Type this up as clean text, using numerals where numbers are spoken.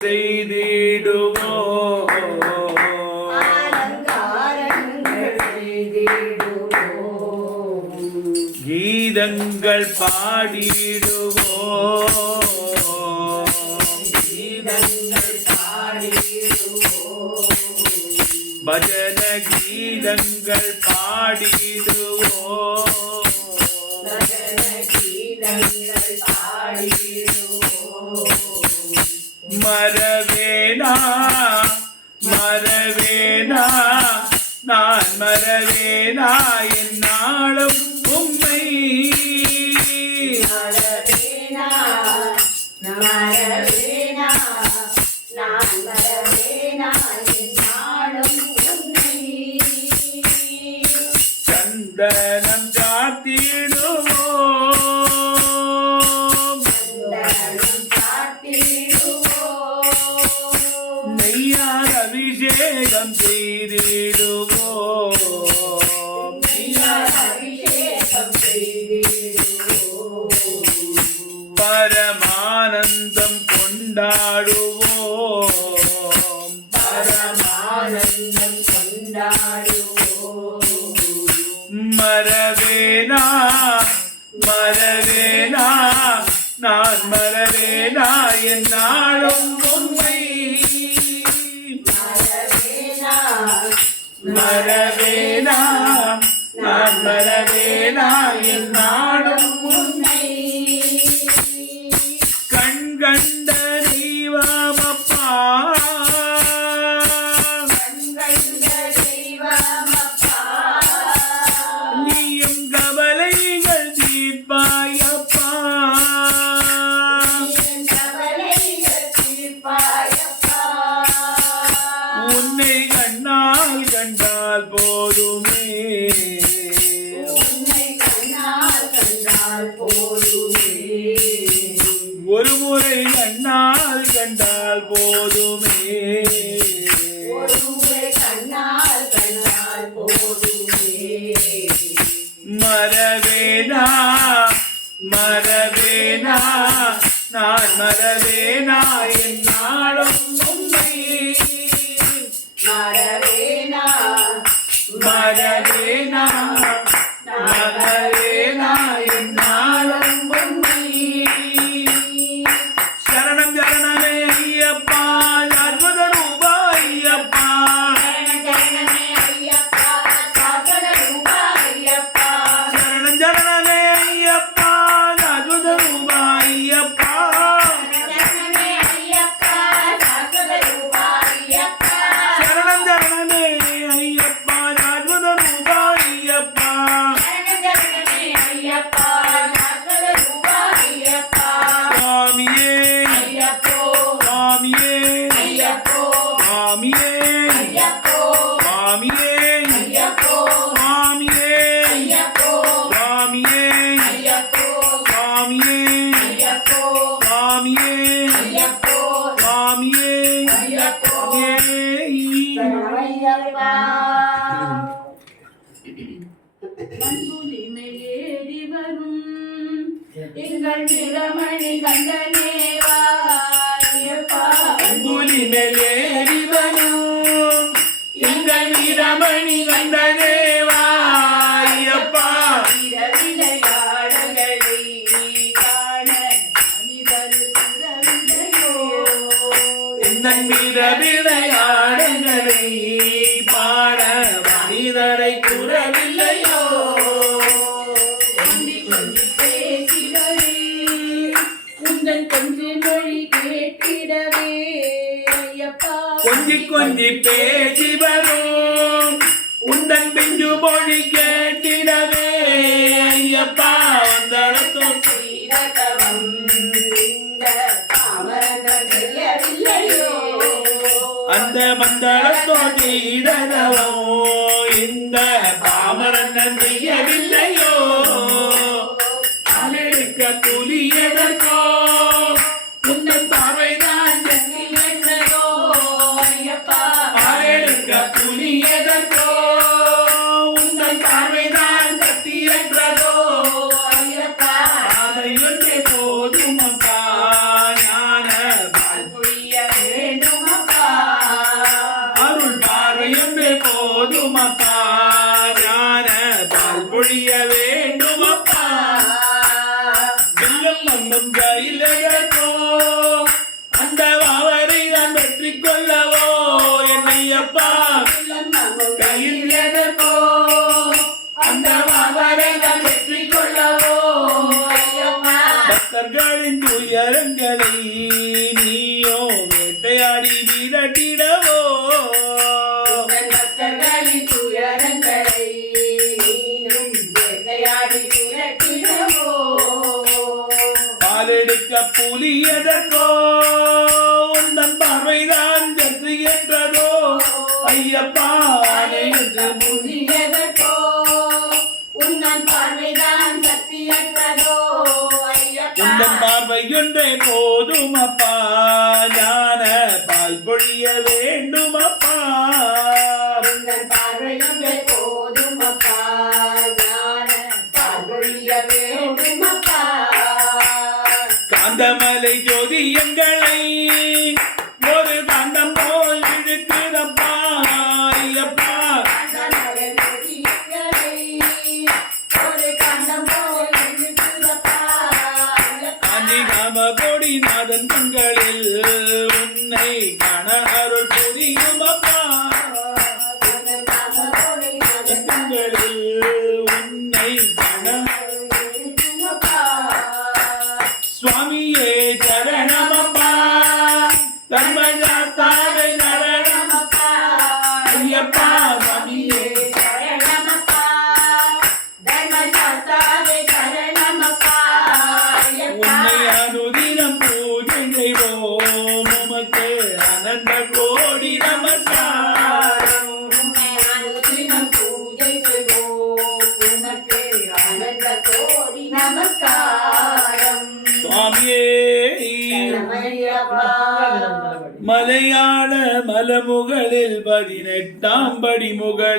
செய்திடுவோம், கீதங்கள் பாடிடுவோம், பஜன கீதங்கள் பாடிடுவோம், மறவேனா மறவேனா நான் மறவேனா என்னாலும் உம்மை, மறவேனா மறவேனா நான் மறவேனா என்னாலும் உம்மை, சந்தனம் சாத்திடுவோம், நெய்யால் அபிஷேகம் செய்திடுவோம், பரமானந்தம் கொண்டாடுவோம், பரமானந்தம் கொண்டாடுவோம், மறவேனா மறவேனா நான் மறவேனா என்னாலும் உண்மை, மறவேனா நான் மறவேனா என்னாலும் உண்மை, கண் கண்ட தெய்வமப்பா, நீயும் கவலைகள் தீர்ப்பாயப்பா, உன்னை கண்ணால் கண்டால் போதுமே, ஒரு முறை கண்ணால் கண்டால் போதுமே, மறவேனா மறவேனா நான் மறவேனா என்னாலும் உண்மை, மறவேனா மறவேனா மறவேனா என்னாலும் உண்மை, சரணம் சரணமே ஐயப்பா அற்புத ரூபா ஐயப்பா, சரணமே ஐயப்பா சாஸ்வத ரூபா ஐயப்பா, சரணம் சரணமே ஐயப்பா அற்புத ரூபா ஐயப்பா, சரணமே ஐயப்பா சாஸ்வத ரூபா ஐயப்பா, சரணம் சரணமே ஐயப்பா அற்புத ரூபா ஐயப்பா, சரணமே ஐயப்பா சாஸ்வத ரூபா ஐயப்பா, சுவாமியே ஐயப்போ சுவாமியே ஐயப்போ சுவாமியே ஐயப்போ சுவாமியே ஐயப்போ சுவாமியே ஐயப்போ சுவாமியே ஐயப்போ சுவாமியே ஐயப்போ சுவாமியே ஐயப்போ சுவாமியே ஐயப்போ ஐயப்பா. மண்புலி மேலேறி வரும் எங்கள் நிறமணி கண்டனேவா ஐயப்பா, அன்புலி மேல் ஏறி வரும் எங்கள் வீரமணி கண்டனேவா ஐயப்பா, விளையாடல்களை காண மனிதர் பிறவில்லையோ, எந்தன் வீர விளையாடுகளை பாட மனிதரை கூறவில்லையோ, கொஞ்சி கொஞ்சி பேசிடவே உந்தன் கொஞ்சி மொழி கேட்டிடவே ஐயப்பா, கொஞ்சி கொஞ்சி பேசி வரும் உந்தன் பிஞ்சு மொழி கேட்டிடவே ஐயப்பா, வந்தடத்தும் செய்த தவம் இந்த பாமரர்கள் செய்யவில்லையோ, அந்த மந்தளத்தோட்டி இடனவோ இந்த பாமரன் செய்யவில்லையோ, அலெடுக்க புலி எதற்கோ உந்தன் பார்வைதான் என்றதோ ஐயப்பா, அலெடுக்க புலி எதற்கோ உந்தன் பார்வைதான் சக்தி என்றதோ ஐயப்பா, அதை ஒன்றே போதும் அப்பா ஞான வாழ் பொழியவே கொள்ளவோ என்னையப்பா கையில் எதற்கோ அந்த மாமரைதான் வெற்றி கொள்ளவோ பக்தர்களின் துயரங்களை நீயோ வேட்டையாடி விரட்டிடவோ பக்தர்களின் துயரங்களை நீயும் வேட்டையாடி விரட்டிடவோ பாலெடுக்க புலி எதற்கோ உந்தன் பார்வைதான் வெற்றி என்றதோ ஐயப்பா என்று புதியதற்கோ உன்னன் பார்வைதான் சக்தியற்றதோ ஐயப்பா உந்தன் பார்வையொன்றே போதுமப்பா ஞான பால் பொழிய வேண்டுமப்பா உன்னன் பார்வையொன்றே போதுமப்பா ஞான பார்வொழிய வேண்டுமப்பா காந்தமலை ஜோதி எங்களை ஒரு காந்தம் போல் இழுக்குதப்பா ஐயப்பா கண்டமலை மொழிகளை ஒரு கண்டம் போல் இருக்குதப்பா ஐயப்பா காஞ்சி காம கோடி நாதன் கண்களில் உன்னை காண அருள் புரியுமப்பா உன்னன் நாமத்தோடு நாதன் கண்களில் உன்னை காண இருக்குமப்பா சுவாமியே சரணமப்பா தர்மசாஸ்தாவை சரணமப்பா ஐயப்பா சுவாமியே சரணமப்பா தர்மசாஸ்தாவே சரணமப்பா ஐயப்பா உன்னை அனுதினம் பூஜை செய்வோம் உமக்கு அனந்த கோடி நமஸ்காரம் உம்மை அனுதினம் பூஜை செய்வோம் உமக்கு ஆனந்த கோடி நமஸ்காரம் சுவாமியே சரணமையப்பா மலையாள மலமுகளில் 18ஆம் படி முகளில்